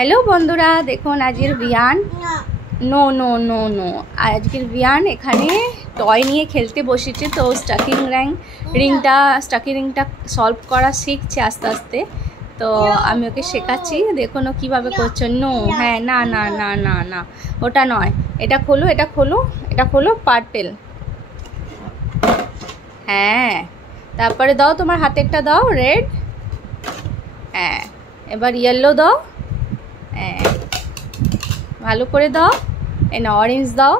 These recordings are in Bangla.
हेलो बंधुरा देखুন আজকের বিয়ান নো নো নো নো আজকের বিয়ান এখানে টয় নিয়ে খেলতে বসেছে। তো স্টাকিং রিংটা সলভ করা শিখছে আস্তে আস্তে। তো আমি ওকে শেখাচ্ছি, দেখুন ও কীভাবে করছে। নো, হ্যাঁ, না না না না না ওটা নয়, এটা খোলো, এটা খোলো, এটা খোলো, পার্পেল। হ্যাঁ, তারপরে দাও, তোমার হাতেরটা দাও রেড। হ্যাঁ, এবার ইয়েলো দাও। হ্যাঁ, ভালো করে দাও। এই না, অরেঞ্জ দাও,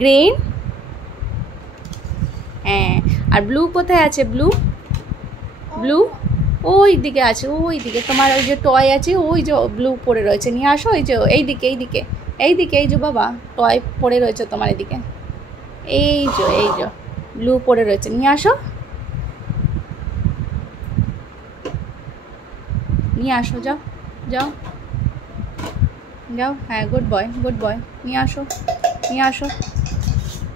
গ্রিন। হ্যাঁ, আর ব্লু কোথায় আছে? ব্লু ব্লু ওই দিকে আছে, ওই দিকে তোমার ওই যে টয় আছে, ওই যে ব্লু পড়ে রয়েছে, নিয়ে আসো। এই যে এইদিকে এইদিকে এইদিকে, এই যে বাবা টয় পড়ে রয়েছে তোমার এদিকে, এই যে ব্লু পড়ে রয়েছে, নিয়ে আসো, নিয়ে আসো, যাও যাও যাও। হ্যাঁ, গুড বয়, নিয়ে আসো, নিয়ে আসো।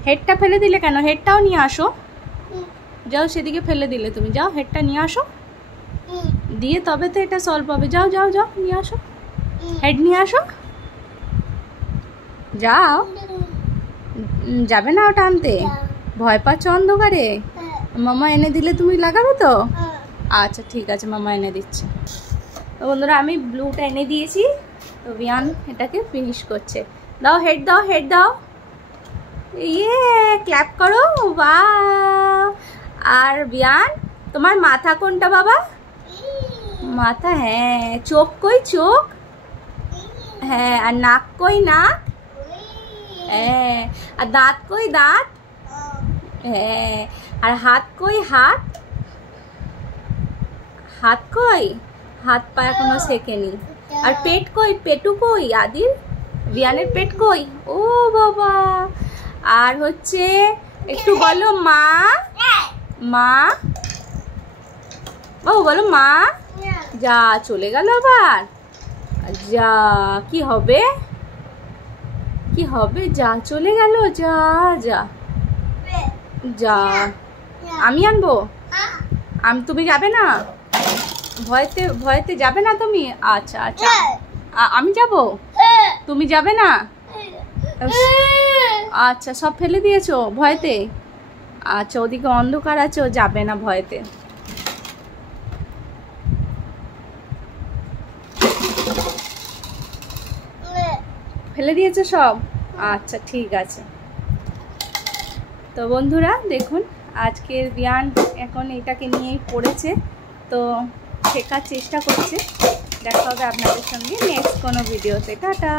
হেডটা ফেলে দিলে কেন? হেডটাও নিয়ে আসো। যাও, সেদিকে ফেলে দিলে তুমি, যাও হেডটা নিয়ে আসো, দিয়ে তবে তো এটা সলভ হবে। যাও যাও যাও, নিয়ে আসো, হেড নিয়ে আসো, যাও। যাবে না ওটা আনতে? ভয় পাচ্ছ অন্ধকারে? মামা এনে দিলে তুমি লাগাবে তো? আচ্ছা ঠিক আছে, মামা এনে দিচ্ছে। তো বন্ধুরা, আমি ব্লুটা এনে দিয়েছি। তো বিয়ান এটাকে ফিনিশ করছে। দাও হেড, দাও হেড, দাও। ইয়ে, ক্ল্যাপ করো, বাহ। আর বিয়ান, তোমার মাথা কোনটা বাবা? মাথা, হ্যাঁ। চোখ কই? চোখ, হ্যাঁ। আর নাক কই? নাক, হ্যাঁ। আর দাঁত কই? দাঁত, হ্যাঁ। আর হাত কই? হাত, হাত কই? হাত পা এখনো শেখেনি। আর পেট কই? পেটু কই? আদির বিয়ানের পেট কই? ও বাবা। আর হচ্ছে একটু বলো মা, মা, বাবু বলো মা। যা, চলে গেল আবার। যা, কি হবে? কি হবে? যা, চলে গেল। যা যা যা, আমি আনবো। তুমি যাবে না? ভয়তে ভয়তে যাবে না তুমি? আচ্ছা আচ্ছা, আমি যাব, তুমি যাবে না? আচ্ছা, সব ফেলে দিয়েছো ভয়তে? আচ্ছা, ওদিকে অন্ধকার আছে, ও যাবে না ভয়তে। ফেলে দিয়েছো সব? আচ্ছা ঠিক আছে। তো বন্ধুরা দেখুন, আজকের বিয়ান এখন এটাকে নিয়েই পড়েছে। তো শেখার চেষ্টা করছে। দেখা হবে আপনাদের সঙ্গে নেক্সট কোনো ভিডিওতে। টাটা।